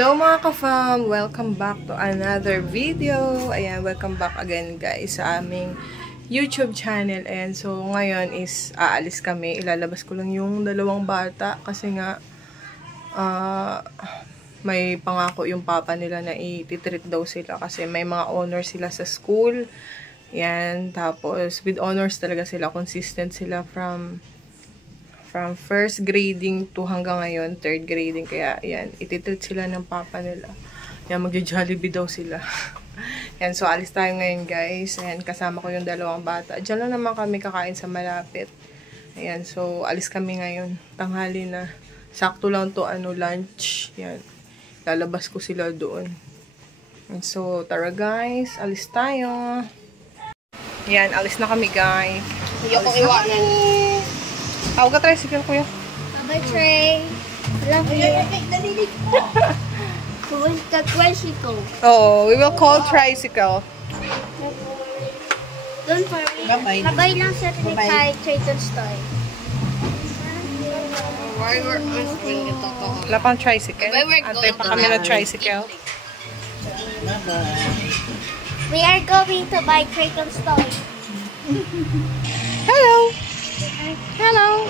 Hello mga ka-fam! Welcome back to another video. Ayan, welcome back again guys sa aming YouTube channel. Ayan, so ngayon is aalis kami. Ilalabas ko lang yung dalawang bata kasi nga may pangako yung papa nila na i-treat daw sila kasi may mga honors sila sa school. Ayan, tapos with honors talaga sila. Consistent sila from first grading to hanggang ngayon, third grading. Kaya, yan, ititreat sila ng papa nila. Yan, magja-Jollibee daw sila. Yan, so alis tayo ngayon, guys. Ayan, kasama ko yung dalawang bata. Diyan lang naman kami kakain sa malapit. Ayan, so alis kami ngayon. Tanghali na. Sakto lang to, lunch. Yan, lalabas ko sila doon. And so, tara guys, alis tayo. Yan, alis na kami, guys. Ayoko iwanan. Tawag ka tricycle, kuya. Bye-bye, Trey. Love you. The tricycle. Oh, we will call tricycle. Don't worry. Bye-bye. Bye-bye lang sa kay Trayton's toy. Wala pang tricycle. Antay pa kami na tricycle. Bye-bye. We are going to buy Trayton's toy. Hello! Hello!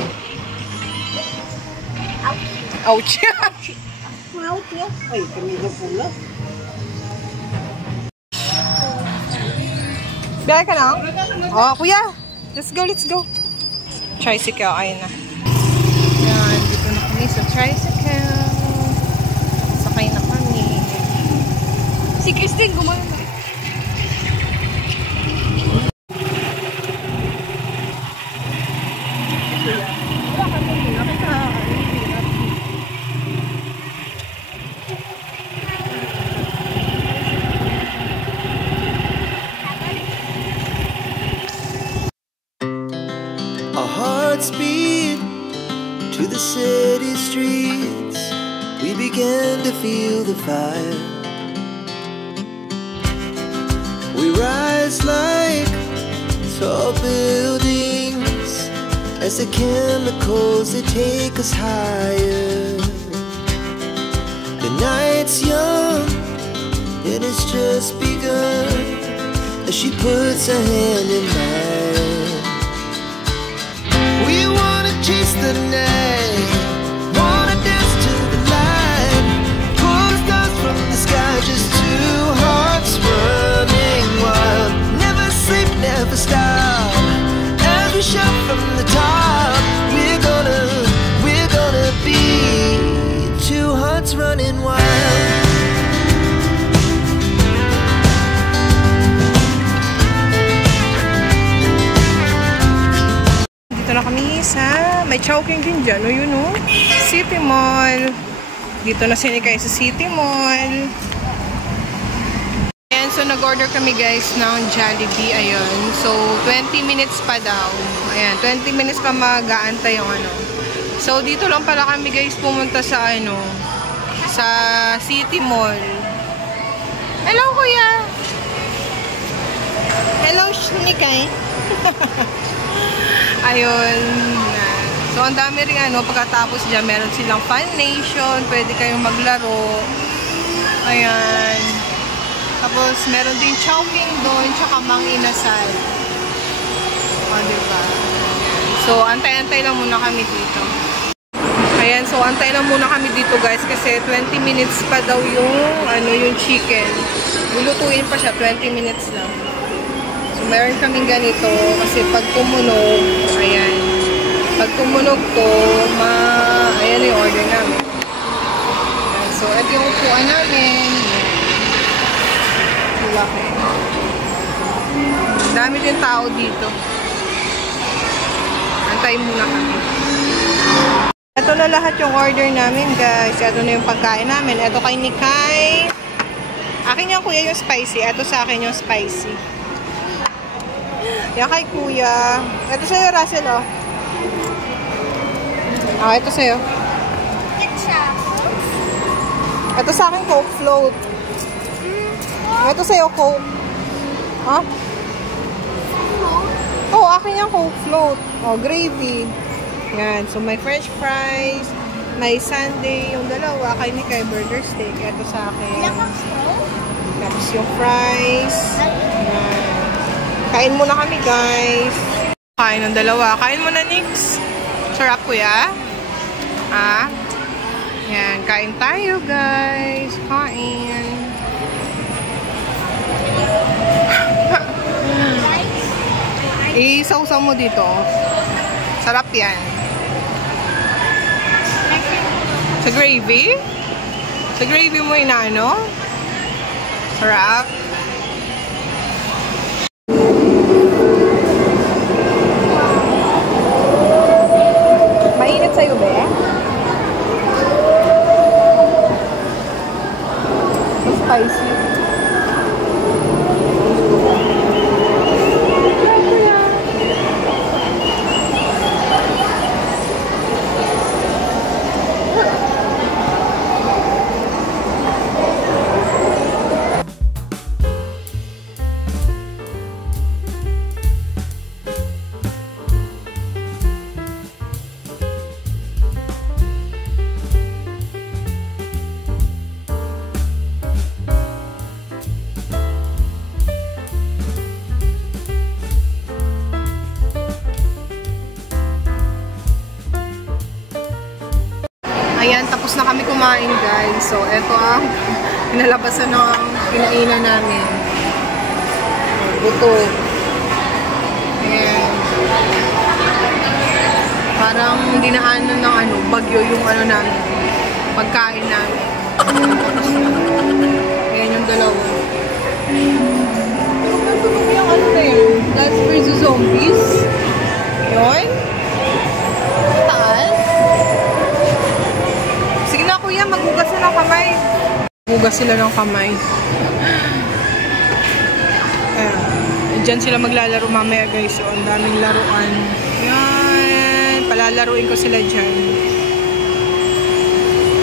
Ouch! Ouch! Ay, kami na pula. Biyahe ka na? Oh, kuya! Let's go, let's go! Tricycle, ayun na. Yan, dito na kami sa tricycle. Sakay na kami. Si Christine gumawa na. Speed to the city streets, we began to feel the fire. We rise like tall buildings as the chemicals they take us higher. The night's young and it's just begun as she puts her hand in mine. Chase the night, wanna dance to the light, pull the stars from the sky, just two hearts running wild. Never sleep, never stop, as we shout from the top. We're gonna be two hearts running wild. Dito na kami sa may Chowking din dyan, o yun o, City Mall. Dito na sinikay sa City Mall. Ayan, so nag-order kami guys ng Jollibee, ayun. So, 20 minutes pa daw. Ayan, 20 minutes pa mag-aantay yung So, dito lang pala kami guys pumunta sa sa City Mall. Hello, kuya! Hello, Shnikay! Ayun. So, ang dami rin pagkatapos dyan, meron silang Fun Nation, pwede kayong maglaro. Ayan. Tapos, meron din Chowking doon, tsaka Mang Inasal. O, diba? So, antay-antay lang muna kami dito. Ayan, so, antay lang muna kami dito, guys, kasi 20 minutes pa daw yung chicken. Lulutuin pa siya, 20 minutes lang. So, meron kaming ganito kasi pag tumunog, ayan. Pag tumunog to, ayan yung order namin. Ayan, so, ito yung upuan namin. Laki. Dami din tao dito. Antayin muna kami. Ito na lahat yung order namin, guys. Ito na yung pagkain namin. Ito kay Nikay. Akin yung kuya yung spicy. Ito sa akin yung spicy. Yan kay kuya. Ito sa'yo, Russell, oh. Ah, ito sa'yo. Ito sa akin, Coke float. Ito sa'yo, Coke. Ha? Oh, akin yung Coke float. Oh, gravy. Yan. So, may french fries. May sundae yung dalawa. Kay ni kay burger steak. Ito sa akin. Tapos yung fries. Ayan. Kain muna kami, guys. Kain ng dalawa. Kain muna, Nix. Sarap, kuya. Ayan. Kain tayo, guys. Kain. Isaw-saw mo dito. Sarap yan. Sa gravy? Sa gravy mo inaano? Sarap. Mainit sa'yo, be? Spicy. Ayan, tapos na kami kumain, guys. So, eto ang pinalabasan ng kinainan namin. Buto. Ayan. Parang dinaanan ng bagyo yung namin. Pagkain namin. Ayan yung dalawa. Tunog yung na yun. That's versus Zombies. Yun. Taas. Sige na, kuya. Maghugas na ng kamay. Maghugas sila ng kamay. Ayan. Diyan sila maglalaro mamaya, guys. So, ang daming laruan. Yan. Palalaruin ko sila dyan.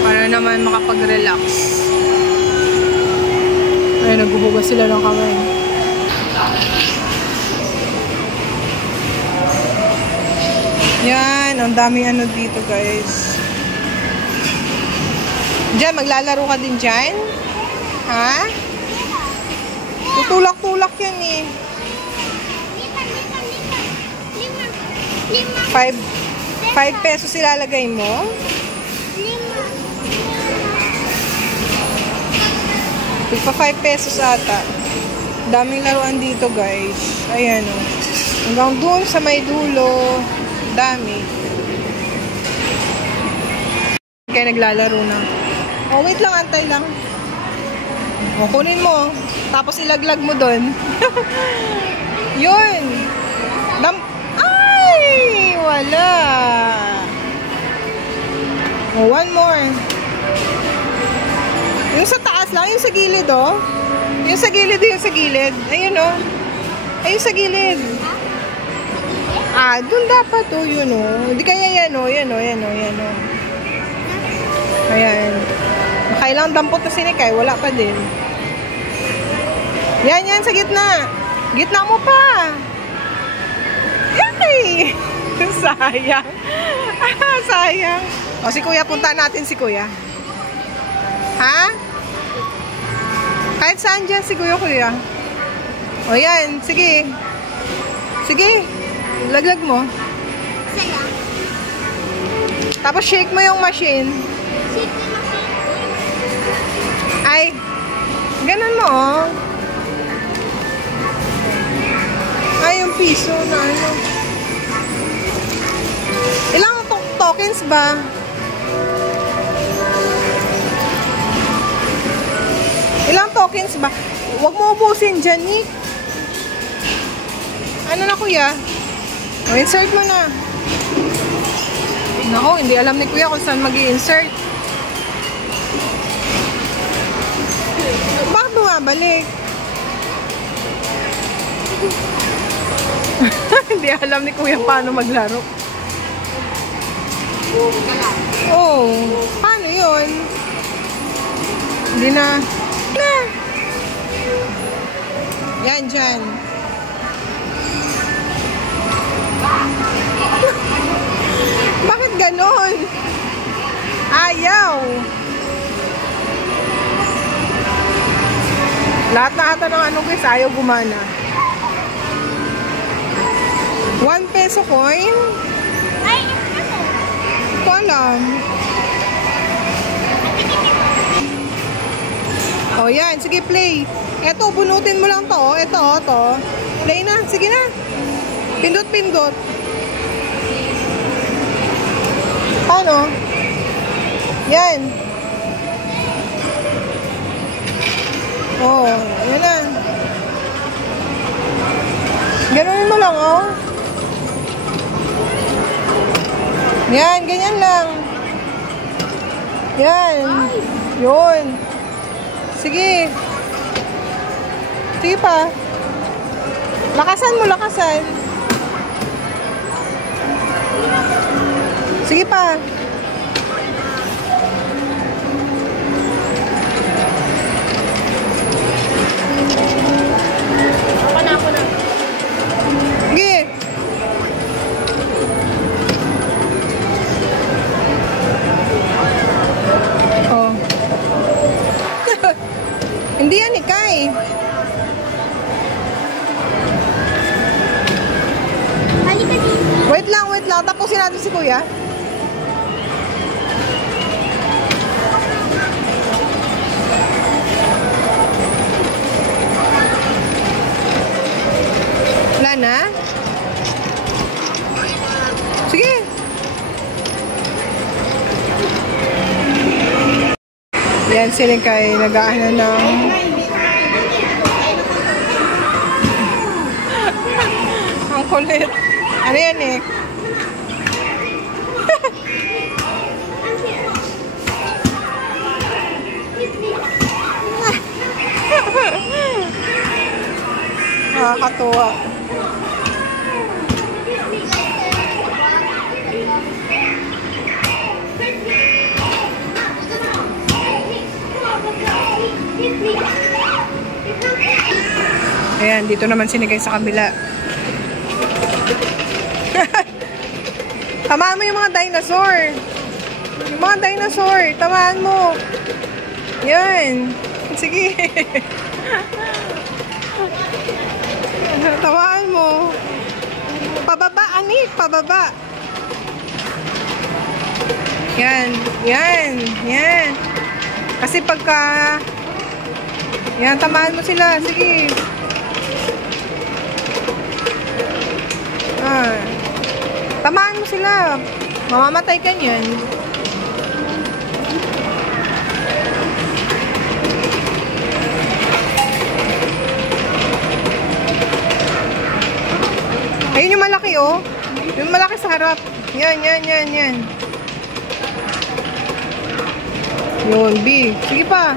Para naman makapag-relax. Ayan, naghuhugas sila ng kamay. Yan. Ang daming dito, guys. Diyan, maglalaro ka din dyan? Ha? Tutulak-tulak yan eh. 5 pesos ilalagay mo? Tigpa 5 pesos ata. Daming laruan dito, guys. Ayan o. Hanggang dun sa may dulo. Dami. Kaya naglalaro na. Oh, wait lang, antay lang. O, kunin mo. Tapos ilaglag mo dun. Yun. Ay! Wala. Oh, one more. Yung sa taas lang, yung sa gilid, oh. Yung sa gilid, yung sa gilid. Ayun, oh. Ayun sa gilid. Ah, dun dapat, oh, yun, oh. Hindi kaya yan, oh. Yan, oh, yan, oh, yan, oh. Ayan. Makailang dampot na sinikay, wala pa din. Yan, yan, sa gitna. Gitna mo pa. Yay! Sayang. Sayang. O, si kuya, punta natin si kuya. Ha? Kahit saan dyan si kuya. O, yan. Sige. Sige. Laglag mo. Tapos shake mo yung machine. Ay. Ganun mo, oh. Ay, yung piso na Ilang tokens ba? Ilang tokens ba? Huwag mo ubusin dyan, Nick. Ano na, kuya? O, insert mo na. Naku, hindi alam ni kuya kung saan mag-i-insert. Bakit bumabalik? Hindi alam ni kuya paano maglaro. Oh, paano yun? Hindi na. Yan, dyan. Bakit ganon? Ayaw! Lahat na ata ng ano guys, ayaw gumana. 1 peso coin? Ay, ito. Hindi ko alam. O yan, sige play. Eto, bunutin mo lang to. Ito, to. Play na, sige na. Pindot-pindot. Paano? Yan. Oh, yan na. Ganunin mo lang, oh. Yan, ganyan lang. Yan. Yun. Sige. Sige pa. Lakasan mo, lakasan. Sige pa. Ako na. Sige. Oh. Hindi yan, Ikay. Halika dito. Wait lang. Tapusin natin si Kuya. Wala na? Sige. Yan, sila kay nag-aano ng ang kulit. Ano yan eh? Nakakatuwa. Ayan, dito naman sinigay sa kabila. Tamaan mo yung mga dinosaur. Yung mga dinosaur, tamaan mo. Yan. Sige. Tamaan mo. Pababa, Anik. Pababa. Yan. Kasi pagka... Yan, tamaan mo sila. Sige. Tamaan mo sila. Mamamatay ka niyan. Ayun yung malaki, oh. Yung malaki sa harap. Yan. Yun, B. Sige pa.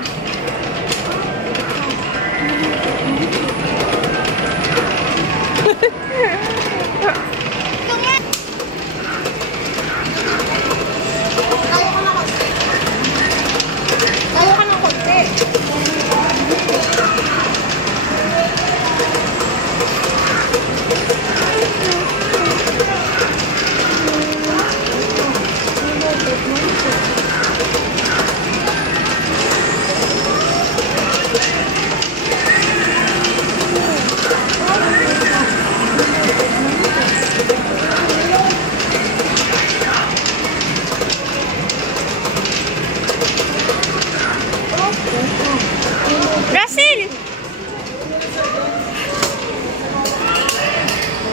Russell!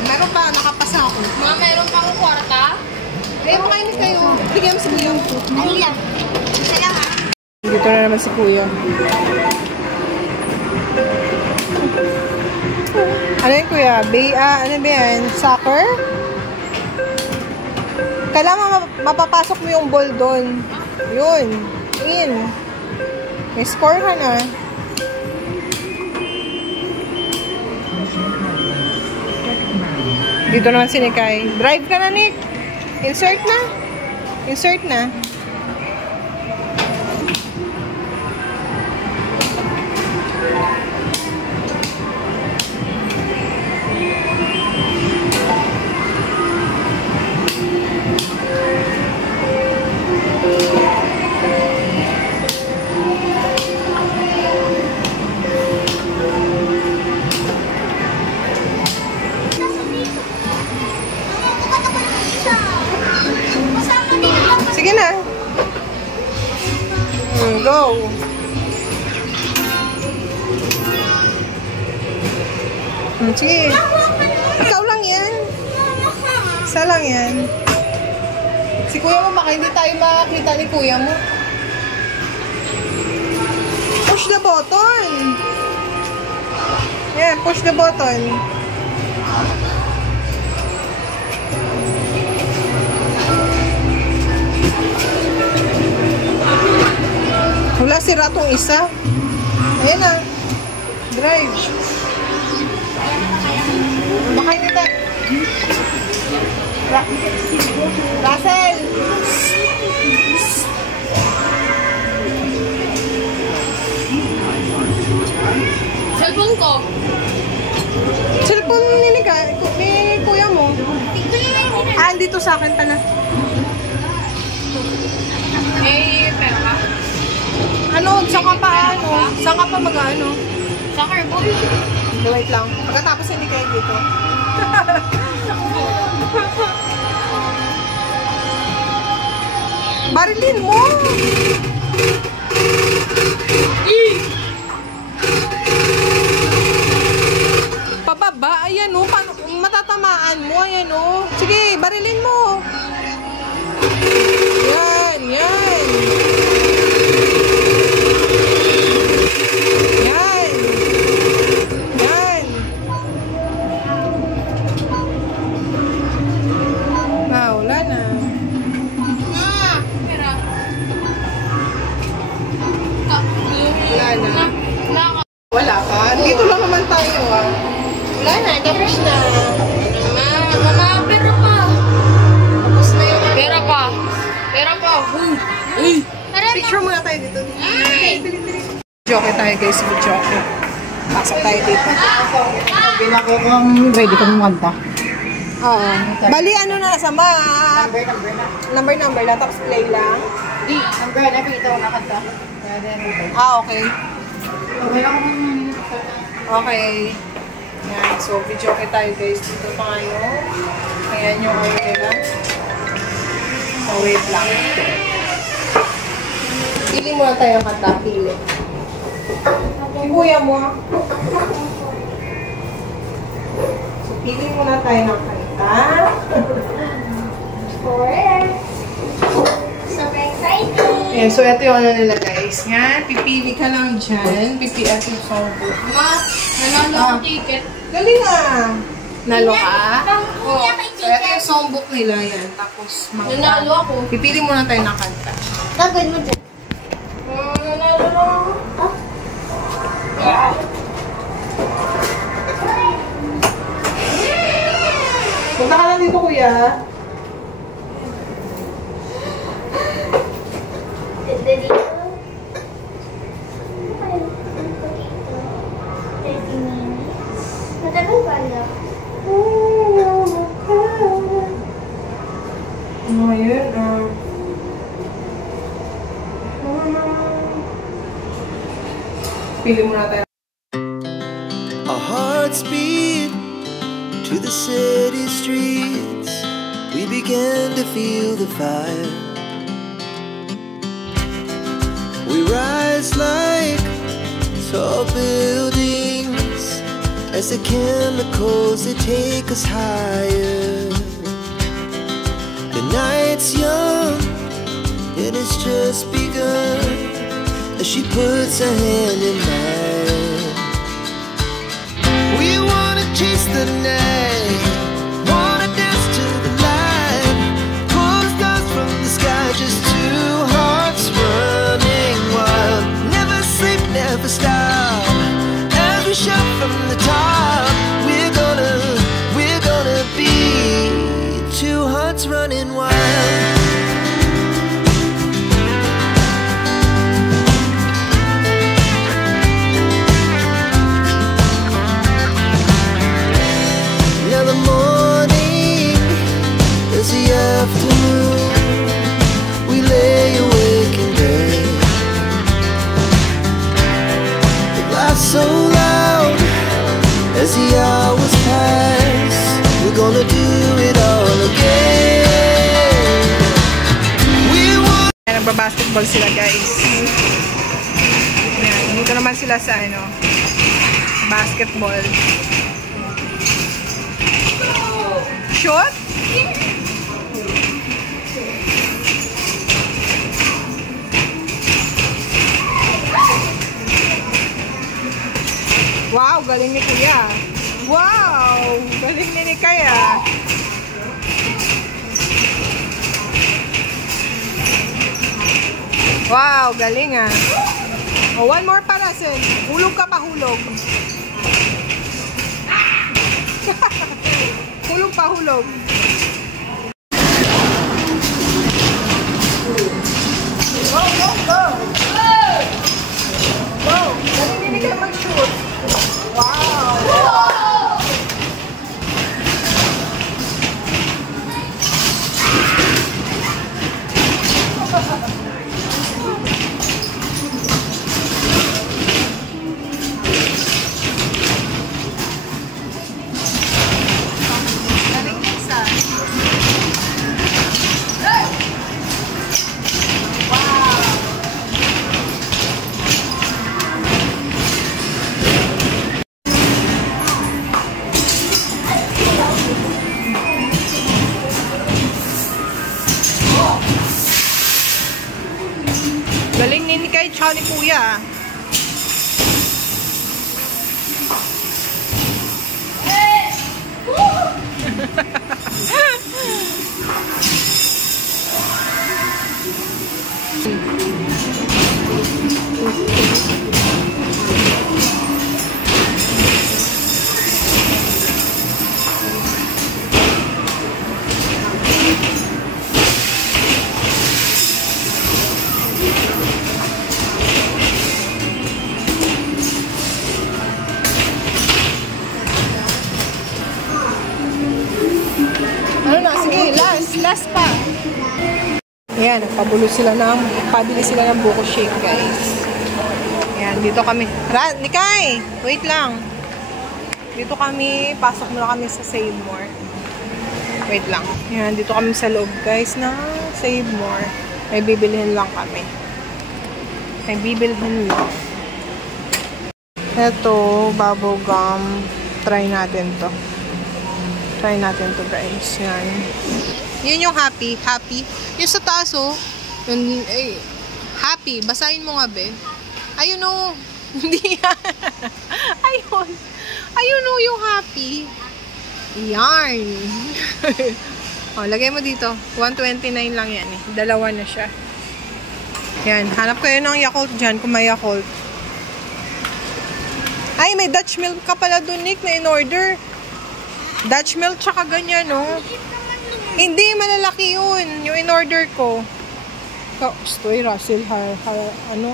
Meron ba? Nakapasa ako. Meron pang kwarta? Ayun, makainit kayo. Bigyan mo si Kuya. Ano yan? Isa lang ha? Dito na naman si Kuya. Ano yun, Kuya? Ano ba yan? Soccer? Kailangan mapapasok mo yung ball doon. Yun. In. May score ka na. Dito naman si Nikay. Drive ka na, Nick. Insert na. Insert na. Sige na. Go. Sige. Ikaw lang yan. Isa lang yan. Si kuya mo, baka hindi tayo makakita ni kuya mo. Push the button. Yeah, push the button. Wala, sira tong isa. Ayan na. Drive. Baka hindi tayo. Russell! Cellphone ko. Cellphone ni kuya mo. Dito sa akin pala. Pera ka? Saan ka pa mag-ano? Soccer ball. Wait lang. Pagkatapos hindi kayo dito. Barilin mo! Pababa, ayan o. Matatamaan mo, ayan o. Sige, barilin mo. Yan, yan. Yan. Yan. Wala na. Pera. Wala na. Wala ka? Dito lang naman tayo ah. Wala na, tapos na. Mama, pera pa. Tapos na yun. Pera pa. Pera pa. Picture muna tayo dito. Joke tayo guys, joke. Pasok tayo dito. Ready ka mong kanta? Oo. Bali, ano na nasa map? Number lang, tapos play lang. Di, number na pinito ko na kanta. Okay. Okay. Yan. So, video tayo guys. Dito pa ngayon. Ayan yung ano nila. So, wait lang. Pili muna tayo ang kanta. Pili. Si kuya mo. So, pili muna tayo ng kanta. Super exciting. Ayan, so ito yung ano nila guys. Yan, pipili ka lang dyan. Pipili at yung songbook. Mama, nanalo ang ticket. Galing ah! Nalo ka? Oo. So ito yung songbook nila yan. Tapos Nanalo ako. pipili muna tayo ng kanta. Gagawin mo dyan. Nanalo lang ako. Punta ka lang dito kuya. Dito. Matagal pala. Ngayon, pili muna tayo. Our hearts beat to the city streets. We began to feel the fire. We rise like tall buildings as the chemicals they take us higher. The night's young and it's just begun as she puts her hand in mine. We wanna chase the night, wanna dance to the light, pull the stars from the sky, just two hearts running wild. Never sleep, never stop, as we shout from the top. We're gonna be two hearts running wild. Now the morning is the afternoon. We lay awake in bed. The laughs so loud as the hours pass. We're gonna do it all again. We basketball sila, guys. Yan, dito naman sila sa ano, basketball. Shoot? Wow, galing ni Kuya. Wow, galing ni Kaya. Wow, galing ah. Oh, one more para, Sen. Hulog ka pa, hulog. Hulog pa, hulog. Go, go, go. Go. Galing ni Kaya mag-shoot. Wow. Galing ni Kay tsaka ni Kuya. Ano na? Sige, last pa. Ayan, nagpabili sila ng buko shake, guys. Ayan, dito kami. Nikay, wait lang. Dito kami, pasok muna kami sa Save More. Wait lang. Ayan, dito kami sa loob, guys, na Save More. May bibilhin lang kami. May bibilhin lang. Ito, bubble gum. Try natin to. Try natin to, guys. Yan. Yun yung happy. Happy. Yung sa taas, oh. Yung, happy. Basahin mo nga, be. Ayun, oh. Hindi yan. Ayun. Ayun, oh, yung happy. Yarn. Oh, lagay mo dito. 129 lang yan, eh. Dalawa na siya. Yan. Hanap kayo ng Yakult dyan kung may Yakult. Ay, may Dutch milk ka pala dun, Nick, na in-order. Dutch milk tsaka ganyan, no? Hindi, malalaki yun. Yung in-order ko. Stoy, Russell, ano?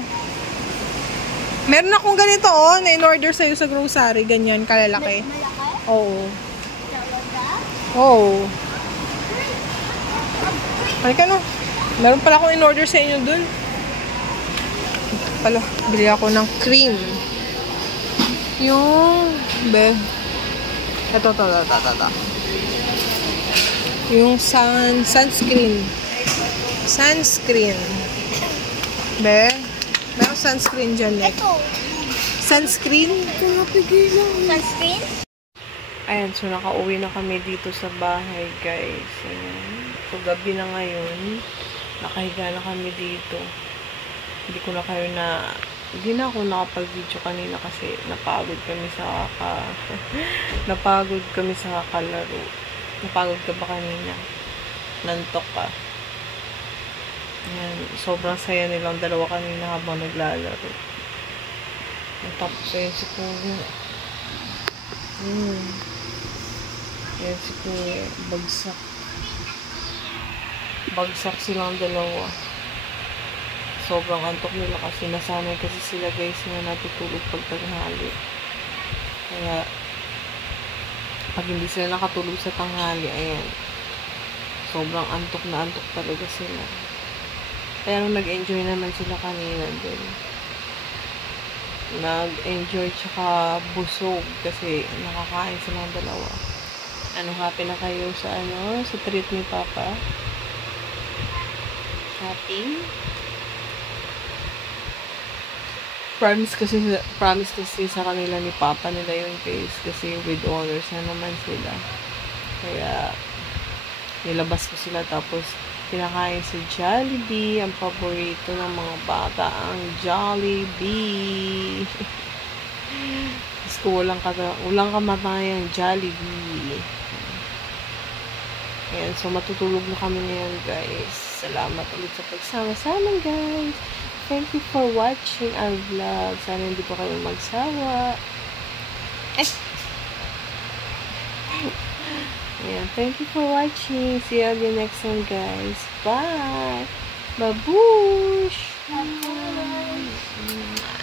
Meron akong ganito, oh, na in-order sa'yo sa grocery. Ganyan, kalalaki. Oo. Oo. Halika, no? Meron pala akong in-order sa inyo dun. Pala, bili ako ng cream. Yung, ito. Yung sunscreen. Sunscreen. Meron sunscreen dyan, eh. Ito. Sunscreen? Sunscreen? Ayan, so nakauwi na kami dito sa bahay, guys. Ayan. So, gabi na ngayon. Nakahiga na kami dito. Hindi na ako nakapag-video kanina kasi napagod kami sa kakalaro. Napagod ka ba kanina? Nantok ka. Ayan, sobrang saya nilang dalawa kanina habang naglalaro. Tapos ayan si Kuya. Ayan si Kuya. Bagsak silang dalawa. Sobrang antok nila kasi nasanay kasi sila, guys, na natutulog pag tanghali. Kaya pag hindi sila nakatulog sa tanghali, ayan, sobrang antok na antok talaga sila. Pero nag-enjoy naman sila kanina din. Nag-enjoy tsaka busog kasi nakakain silang dalawa. Happy na kayo sa sa treat ni Papa? Happy? promise kasi sa kanila ni Papa nila yun guys. Kasi with honors na naman sila. Kaya, nilabas ko sila tapos kinakain si Jollibee. Ang paborito ng mga bata, ang Jollibee. Gusto walang kamatayang Jollibee. Ayan, so matutulog na kami ngayon guys. Salamat ulit sa pagsama sa amin guys. Thank you for watching our vlog. Sana hindi po kayo magsawa. Yeah, thank you for watching. See you again next time, guys. Bye. Babush. Bye.